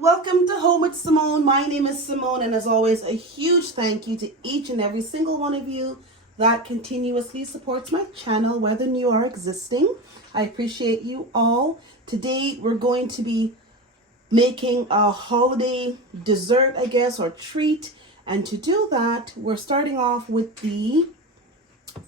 Welcome to Home with Simone. My name is Simone, and as always, a huge thank you to each and every single one of you that continuously supports my channel, whether new or existing. I appreciate you all. Today, we're going to be making a holiday dessert, I guess, or treat. And to do that, we're starting off with the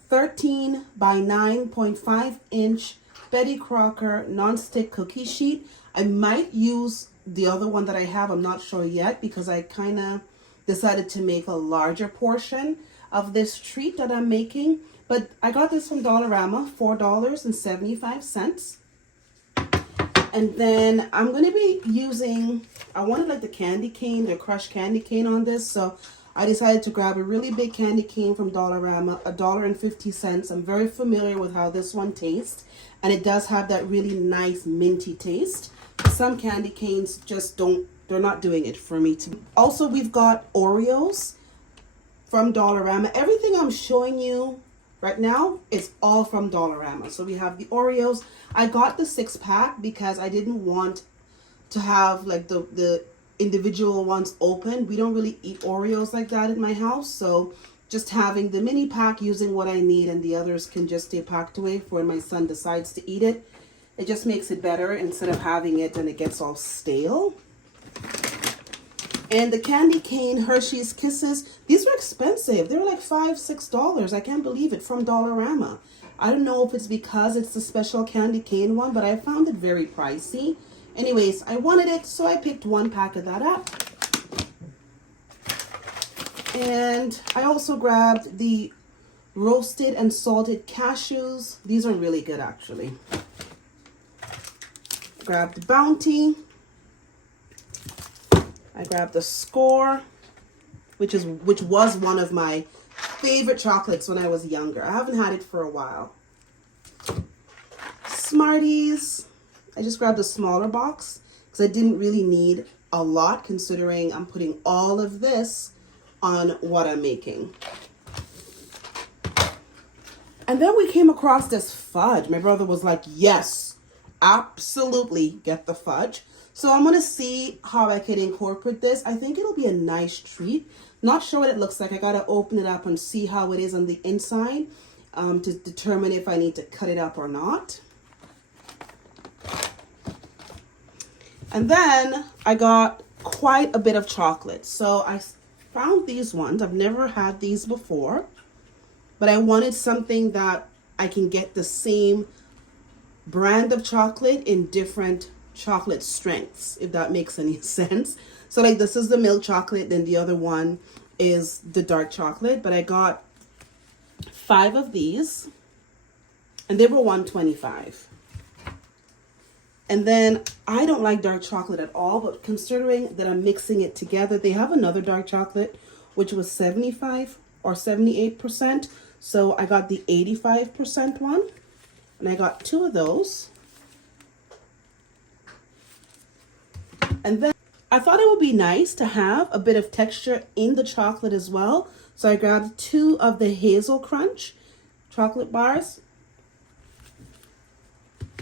13 by 9.5 inch Betty Crocker non-stick cookie sheet. I might use the other one that I have. I'm not sure yet because I kind of decided to make a larger portion of this treat that I'm making. But I got this from Dollarama, $4.75. And then I'm going to be using, I wanted like the candy cane, the crushed candy cane on this. So I decided to grab a really big candy cane from Dollarama, $1.50. I'm very familiar with how this one tastes. And it does have that really nice minty taste. Some candy canes just don't, they're not doing it for me. Also, we've got Oreos from Dollarama. Everything I'm showing you right now is all from Dollarama. So we have the Oreos. I got the 6-pack because I didn't want to have like the individual ones open. We don't really eat Oreos like that in my house. So just having the mini pack, using what I need, and the others can just stay packed away for when my son decides to eat it. It just makes it better instead of having it and it gets all stale. And the candy cane Hershey's Kisses, these were expensive. They were like $5, $6. I can't believe it, from Dollarama. I don't know if it's because it's the special candy cane one, but I found it very pricey. Anyways, I wanted it, so I picked one pack of that up. And I also grabbed the roasted and salted cashews. These are really good, actually. Grabbed Bounty. I grabbed the Score, which was one of my favorite chocolates when I was younger. I haven't had it for a while. Smarties. I just grabbed a smaller box because I didn't really need a lot, considering I'm putting all of this on what I'm making. And then we came across this fudge. My brother was like, yes, absolutely get the fudge. So I'm going to see how I can incorporate this. I think it'll be a nice treat. Not sure what it looks like. I got to open it up and see how it is on the inside to determine if I need to cut it up or not. And then I got quite a bit of chocolate. So I found these ones. I've never had these before, but I wanted something that I can get the same brand of chocolate in different chocolate strengths, if that makes any sense. So like this is the milk chocolate, then the other one is the dark chocolate, but I got 5 of these and they were $1.25. And then I don't like dark chocolate at all, but considering that I'm mixing it together, they have another dark chocolate, which was 75 or 78%. So I got the 85% one, and I got 2 of those. And then I thought it would be nice to have a bit of texture in the chocolate as well. So I grabbed 2 of the Hazel Crunch chocolate bars.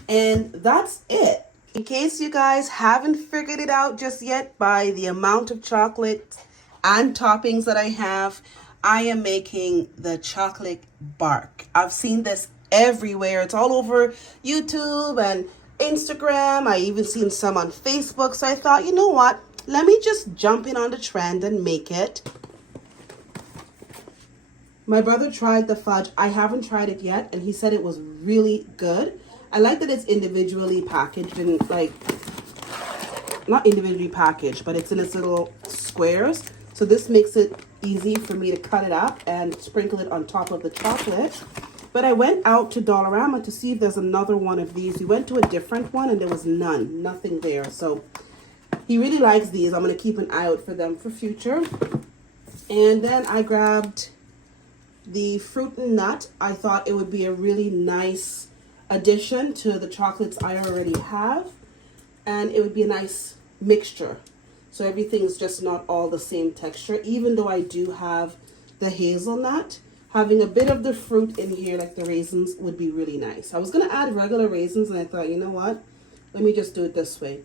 And that's it. In case you guys haven't figured it out just yet by the amount of chocolate and toppings that I have, I am making the chocolate bark. I've seen this everywhere. It's all over YouTube and Instagram. I even seen some on Facebook. So I thought, you know what? Let me just jump in on the trend and make it. My brother tried the fudge. I haven't tried it yet, and he said it was really good. I like that it's individually packaged and like, not individually packaged, but it's in its little squares. So this makes it easy for me to cut it up and sprinkle it on top of the chocolate. But I went out to Dollarama to see if there's another one of these. We went to a different one and there was nothing there. So he really likes these. I'm going to keep an eye out for them for future. And then I grabbed the fruit and nut. I thought it would be a really nice addition to the chocolates I already have, and it would be a nice mixture, so everything's just not all the same texture. Even though I do have the hazelnut, having a bit of the fruit in here, like the raisins, would be really nice. I was going to add regular raisins, and I thought, you know what, let me just do it this way.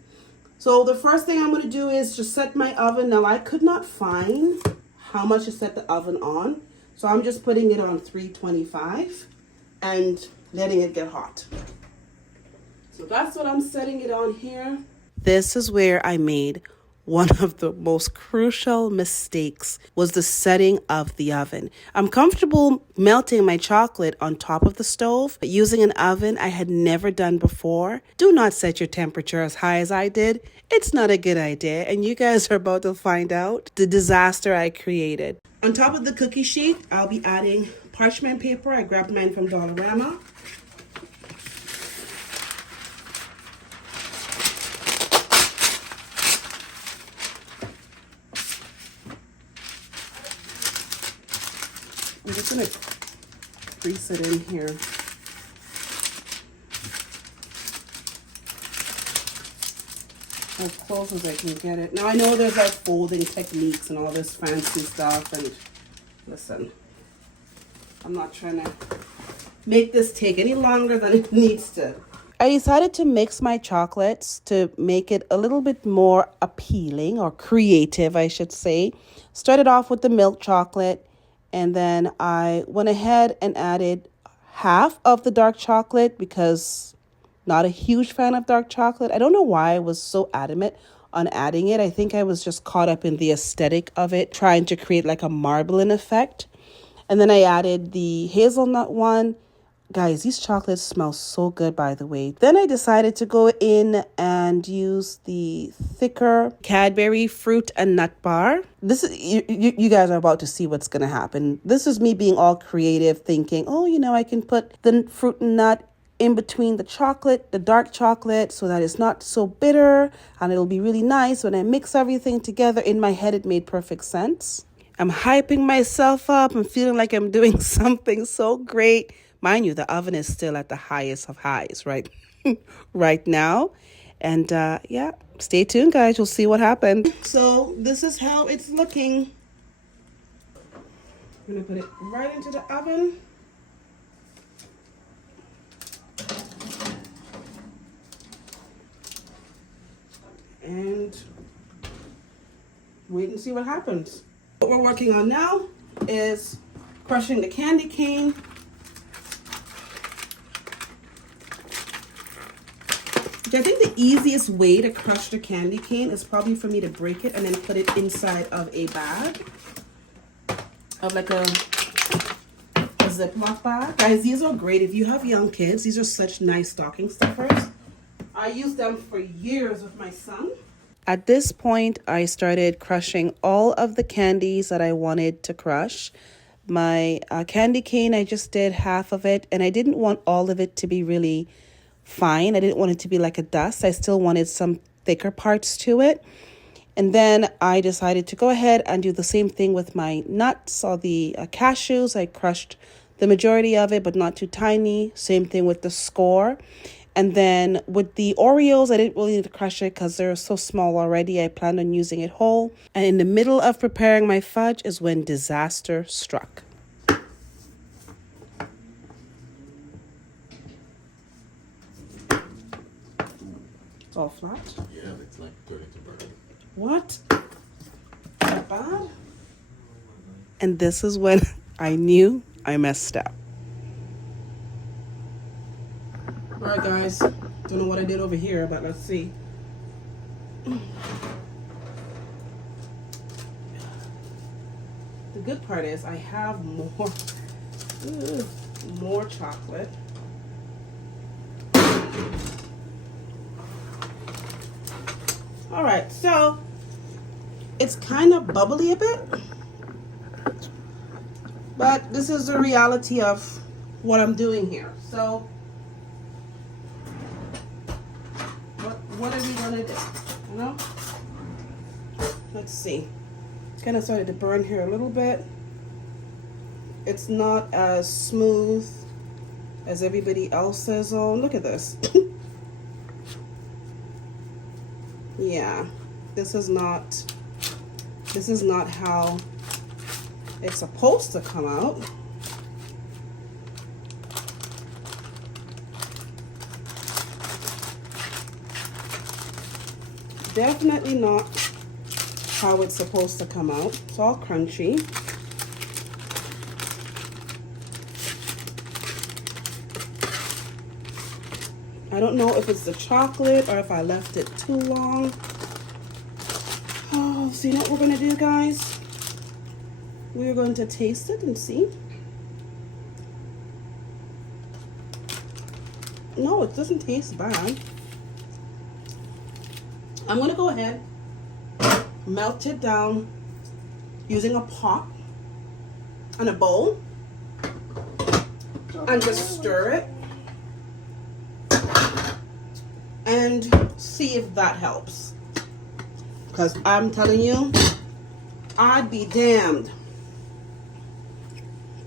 So the first thing I'm going to do is just set my oven. Now I could not find how much to set the oven on. So I'm just putting it on 325 and letting it get hot. So that's what I'm setting it on here. This is where I made one of the most crucial mistakes, was the setting of the oven. I'm comfortable melting my chocolate on top of the stove, but using an oven I had never done before. Do not set your temperature as high as I did. It's not a good idea, and you guys are about to find out the disaster I created. On top of the cookie sheet, I'll be adding parchment paper. I grabbed mine from Dollarama. I'm just gonna crease it in here. As close as I can get it. Now I know there's like folding techniques and all this fancy stuff, and listen, I'm not trying to make this take any longer than it needs to. I decided to mix my chocolates to make it a little bit more appealing, or creative I should say. Started off with the milk chocolate, and then I went ahead and added half of the dark chocolate because not a huge fan of dark chocolate. I don't know why I was so adamant on adding it. I think I was just caught up in the aesthetic of it, trying to create like a marbling effect. And then I added the hazelnut one. Guys, these chocolates smell so good, by the way. Then I decided to go in and use the thicker Cadbury fruit and nut bar. This is you guys are about to see what's going to happen. This is me being all creative, thinking, oh, you know, I can put the fruit and nut in between the chocolate, the dark chocolate, so that it's not so bitter, and it'll be really nice when I mix everything together. In my head, it made perfect sense. I'm hyping myself up and feeling like I'm doing something so great. Mind you, the oven is still at the highest of highs, right? right now. And yeah, stay tuned, guys. You'll see what happened. So this is how it's looking. I'm going to put it right into the oven. And wait and see what happens. What we're working on now is crushing the candy cane. I think the easiest way to crush the candy cane is probably for me to break it and then put it inside of a bag, of like a Ziploc bag. Guys, these are great if you have young kids. These are such nice stocking stuffers. I used them for years with my son. At this point, I started crushing all of the candies that I wanted to crush. My candy cane, I just did half of it, and I didn't want all of it to be really fine. I didn't want it to be like a dust. I still wanted some thicker parts to it. And then I decided to go ahead and do the same thing with my nuts or the cashews. I crushed the majority of it, but not too tiny. Same thing with the score. And then with the Oreos, I didn't really need to crush it because they're so small already. I planned on using it whole. And in the middle of preparing my fudge is when disaster struck. It's all flat? Yeah, it's like turning to burn. What? That bad? And this is when I knew I messed up. All right, guys. Don't know what I did over here, but let's see. The good part is I have more chocolate. All right, so it's kind of bubbly a bit, but this is the reality of what I'm doing here. So what are we gonna do? You know? Let's see. It's kind of started to burn here a little bit. It's not as smooth as everybody else's. Oh, look at this. Yeah, this is not how it's supposed to come out. definitely not how it's supposed to come out. It's all crunchy. I don't know if it's the chocolate or if I left it too long. Oh, so you know what we're gonna do, guys? We're going to taste it and see. No, it doesn't taste bad. I'm gonna go ahead, melt it down using a pot and a bowl and just stir it and see if that helps. Because I'm telling you, I'd be damned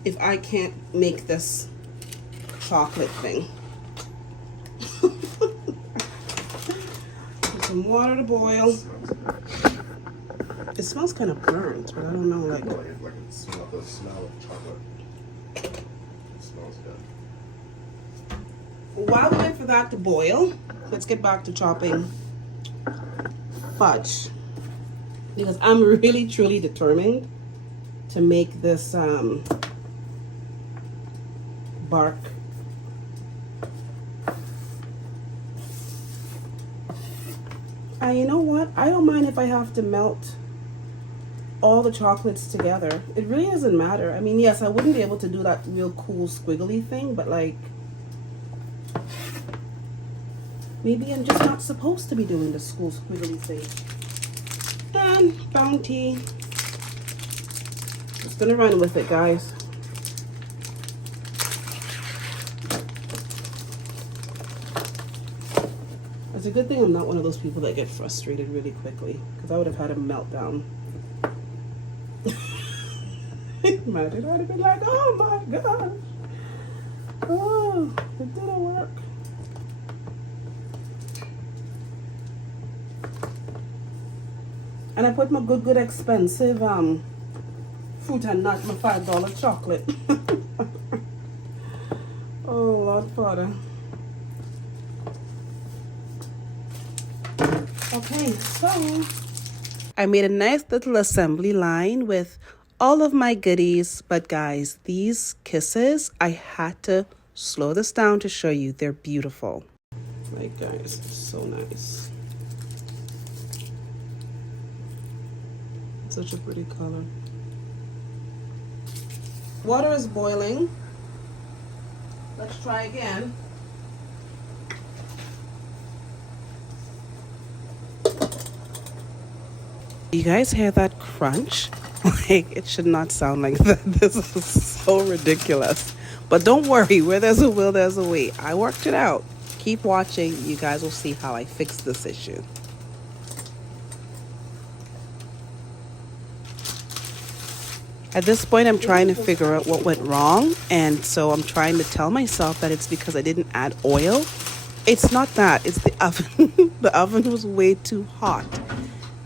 if I can't make this chocolate thing. Put some water to boil. It smells kind of burnt, but I don't know, like it smells the smell of chocolate. It smells good. while we wait for that to boil, let's get back to chopping fudge. Because I'm really truly determined to make this bark. And you know what? I don't mind if I have to melt all the chocolates together. It really doesn't matter. I mean, yes, I wouldn't be able to do that real cool squiggly thing, but like, maybe I'm just not supposed to be doing the school squiggly thing. And Bounty. Just gonna run with it, guys. It's a good thing I'm not one of those people that get frustrated really quickly, because I would have had a meltdown. Imagine, I'd have been like, oh my gosh. Oh, it didn't work. And I put my good expensive fruit and nut, my $5 chocolate. Oh, Lord Father. Okay, so I made a nice little assembly line with all of my goodies. But guys, these kisses, I had to slow this down to show you they're beautiful. Like, guys, so nice. Such a pretty color. Water is boiling. Let's try again. You guys hear that crunch? Like, it should not sound like that. This is so ridiculous. But don't worry, where there's a will, there's a way. I worked it out. Keep watching. You guys will see how I fix this issue. At this point, I'm trying to figure out what went wrong. And so I'm trying to tell myself that it's because I didn't add oil. It's not that. It's the oven. The oven was way too hot.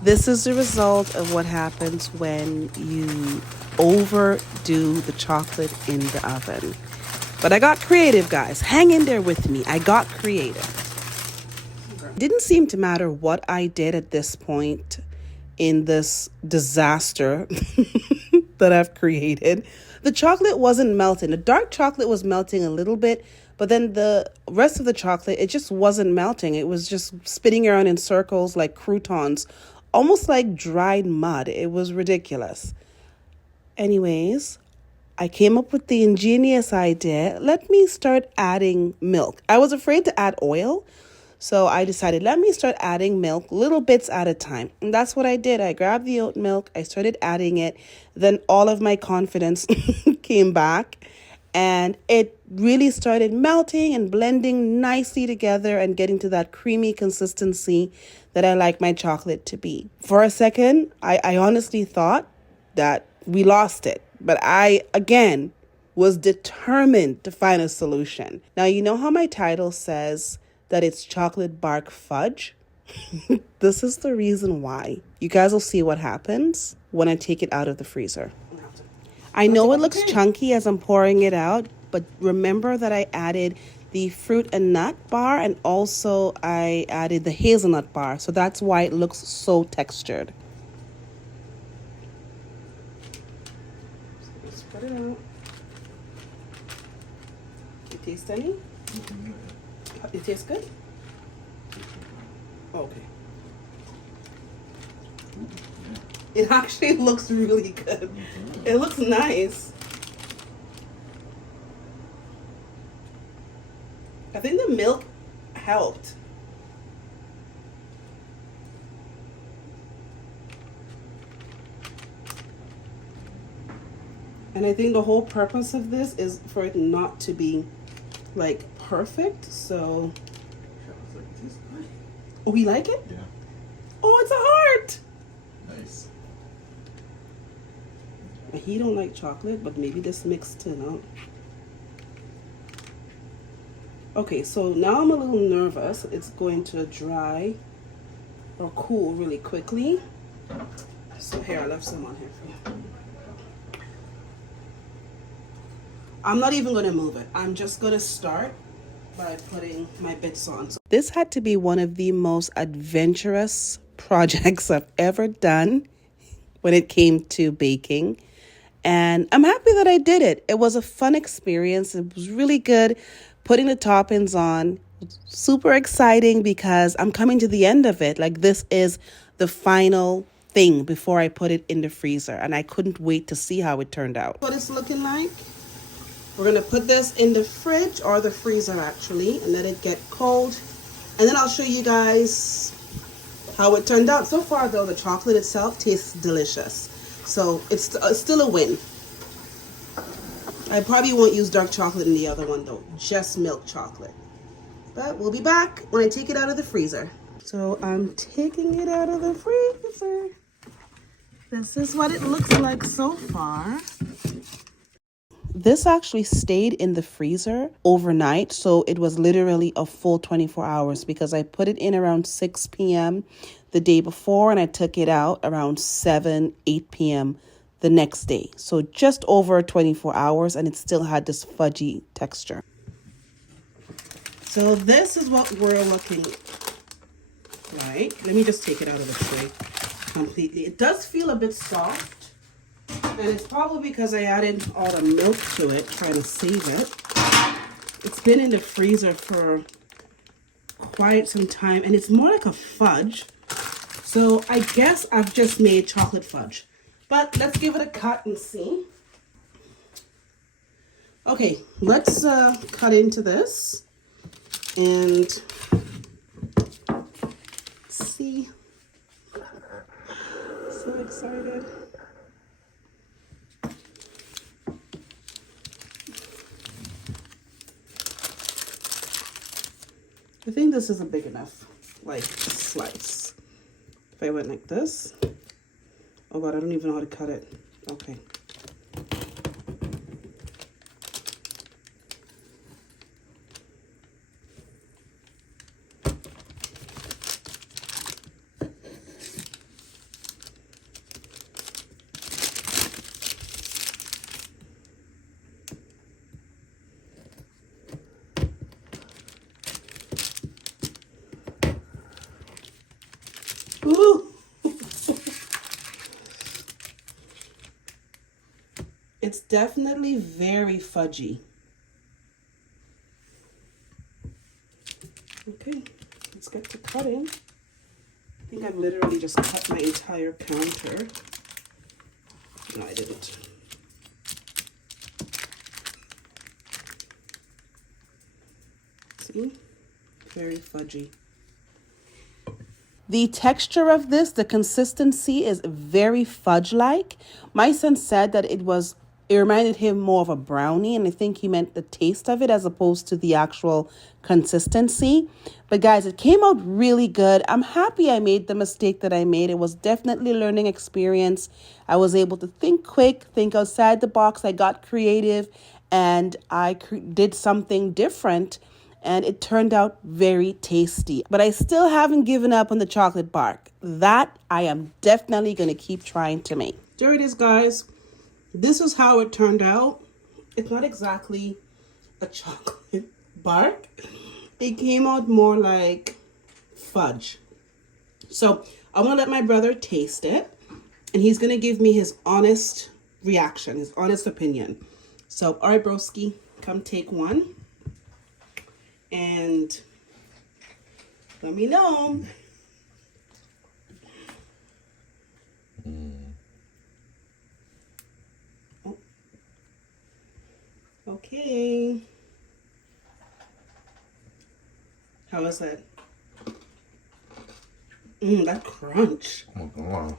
This is the result of what happens when you overdo the chocolate in the oven. But I got creative, guys. Hang in there with me. I got creative. It didn't seem to matter what I did at this point in this disaster that I've created. The chocolate wasn't melting. The dark chocolate was melting a little bit, but then the rest of the chocolate, it just wasn't melting. It was just spinning around in circles like croutons, almost like dried mud. It was ridiculous. Anyways, I came up with the ingenious idea. Let me start adding milk. I was afraid to add oil, so I decided, let me start adding milk little bits at a time. And that's what I did. I grabbed the oat milk. I started adding it. Then all of my confidence came back. And it really started melting and blending nicely together and getting to that creamy consistency that I like my chocolate to be. For a second, I honestly thought that we lost it. But I, again, was determined to find a solution. Now, you know how my title says that it's chocolate bark fudge? This is the reason why. You guys will see what happens when I take it out of the freezer. I know it looks chunky as I'm pouring it out, but remember that I added the fruit and nut bar, and also I added the hazelnut bar. So that's why it looks so textured. So let's spread it out. It tastes any? It tastes good? Okay. It actually looks really good. It looks nice. I think the milk helped. And I think the whole purpose of this is for it not to be like perfect. So, oh, we like it? Yeah. Oh, it's a heart. Nice. He don't like chocolate, but maybe this mixed it out. Okay, so now I'm a little nervous. It's going to dry or cool really quickly. So here, I left some on here for you. I'm not even going to move it. I'm just going to start by putting my bits on. So this had to be one of the most adventurous projects I've ever done when it came to baking. And I'm happy that I did it. It was a fun experience. It was really good putting the toppings on. Super exciting because I'm coming to the end of it. Like, this is the final thing before I put it in the freezer. And I couldn't wait to see how it turned out. What it's looking like. We're going to put this in the fridge or the freezer actually and let it get cold. And then I'll show you guys how it turned out. So far though, the chocolate itself tastes delicious. So it's still a win. I probably won't use dark chocolate in the other one though, just milk chocolate. But we'll be back when I take it out of the freezer. So I'm taking it out of the freezer. This is what it looks like so far. This actually stayed in the freezer overnight, so it was literally a full 24 hours because I put it in around 6 p.m. the day before and I took it out around 8 p.m. the next day. So just over 24 hours and it still had this fudgy texture. So this is what we're looking like. Let me just take it out of the tray completely. It does feel a bit soft. And it's probably because I added all the milk to it, trying to save it. It's been in the freezer for quite some time, and it's more like a fudge. So I guess I've just made chocolate fudge. But let's give it a cut and see. Okay, let's cut into this and see. So excited. I think this is a big enough, like, slice. If I went like this. Oh God, I don't even know how to cut it. Okay. Ooh. It's definitely very fudgy. Okay, let's get to cutting. I think I've literally just cut my entire counter. No, I didn't. See? Very fudgy. The texture of this, the consistency is very fudge-like. My son said that it reminded him more of a brownie, and I think he meant the taste of it as opposed to the actual consistency. But guys, it came out really good. I'm happy I made the mistake that I made. It was definitely a learning experience. I was able to think quick, think outside the box. I got creative, and I did something different. And it turned out very tasty. But I still haven't given up on the chocolate bark. That I am definitely going to keep trying to make. There it is, guys. This is how it turned out. It's not exactly a chocolate bark, it came out more like fudge. So I'm gonna let my brother taste it, and he's gonna give me his honest reaction, his honest opinion. So, all right, broski, come take one, and let me know. Oh. Okay. How is that? That crunch. Oh my god.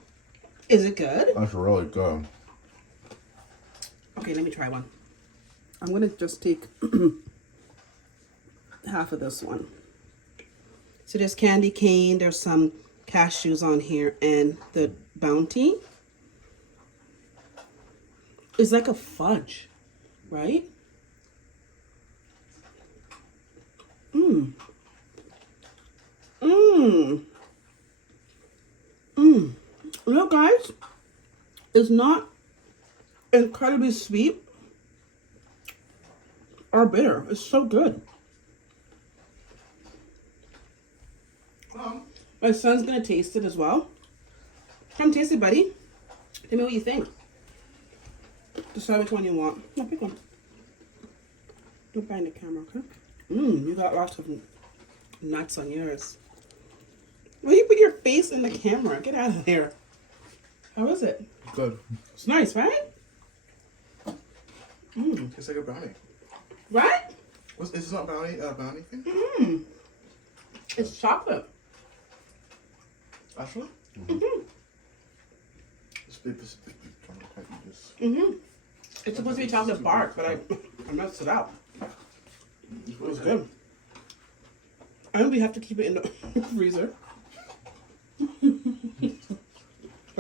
Is it good? That's really good. Okay, let me try one. I'm gonna just take half of this one. So there's candy cane, there's some cashews on here, and the Bounty is like a fudge, right? You know, guys, it's not incredibly sweet or bitter. It's so good. My son's gonna taste it as well. Come taste it, buddy. Tell me what you think. Decide which one you want. No, pick one. Don't bang the camera, okay? You got lots of nuts on yours. Well, you put your face in the camera. Get out of there. How is it? Good. It's nice, right? Tastes like a brownie. Right? It's not brownie thing? It's chocolate. Actually? It's supposed to be chocolate bark, but I messed it up. It was good. And we have to keep it in the freezer.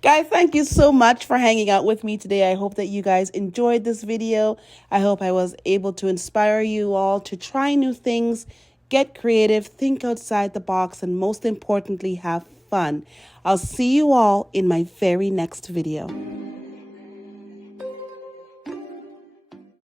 Guys, thank you so much for hanging out with me today. I hope that you guys enjoyed this video. I hope I was able to inspire you all to try new things, get creative, think outside the box, and most importantly, have fun. I'll see you all in my very next video.